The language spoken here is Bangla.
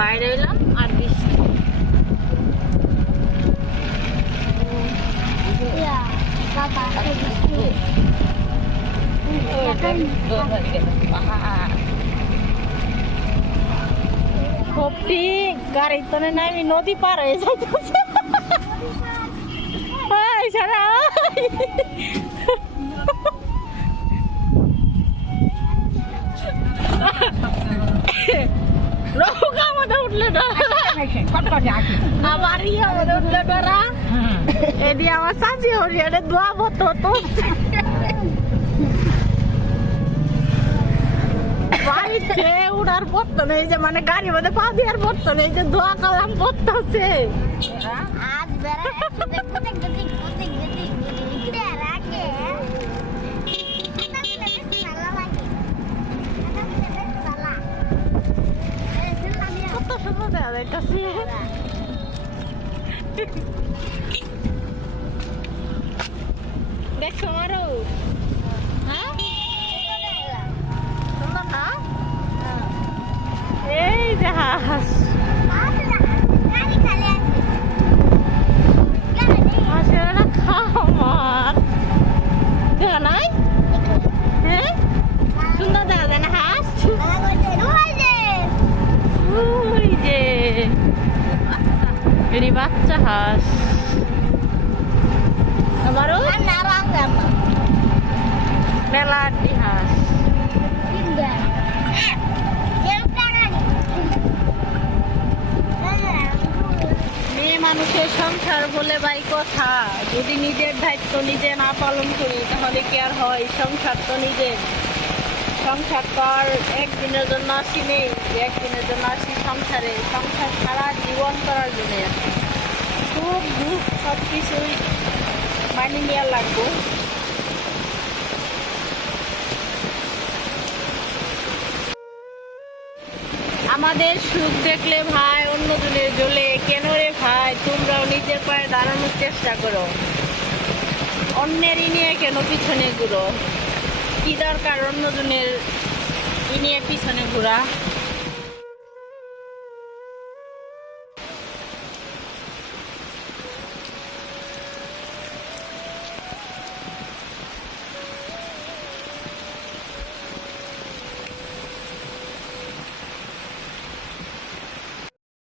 বাইরে এলাম আর বৃষ্টি। গাড়ি তো নামি নদী পার হয়ে যাইতেছে। নৌকা আমাদের উঠলে আবার আমাদের উঠলে ডরা এদি আমার সাজি হরি এটা দোয়া বত তো বাড়িতে উড়ার পড়তো নেই যে মানে গাড়ির মধ্যে পা দেওয়ার পড়তো নেই যে দোয়া কালাম পড়তেছে। কত সুন্দর দেখা যাইতেছে। দেখছো মারো হ্যাঁ সুন্দর না এই জাহাজ হাঁসেরা খামার দেখা নাই হ্যাঁ সুন্দর দেখা যায় না হাঁস। ওই যে এরই বাচ্চা হাঁস আমারও মেলাটি হাঁস। মেয়ে মানুষের সংসার বলে ভাই কথা, যদি নিজের দায়িত্ব নিজে না পালন করি তাহলে কি আর হয়? সংসার তো নিজের, সংসার তো আর একদিনের জন্য আসি নেই যে একদিনের জন্য আসি সংসারে, সংসার সারা জীবন করার জন্য খুব দুঃখ সব কিছুই মানিয়ে নেওয়া লাগবো। আমাদের সুখ দেখলে ভাই অন্যজনের জ্বলে কেন রে ভাই? তোমরাও নিজের পায়ে দাঁড়ানোর চেষ্টা করো, অন্যেরই নিয়ে কেন পিছনে ঘুরো? কি দরকার অন্যজনের নিয়ে পিছনে ঘোরা?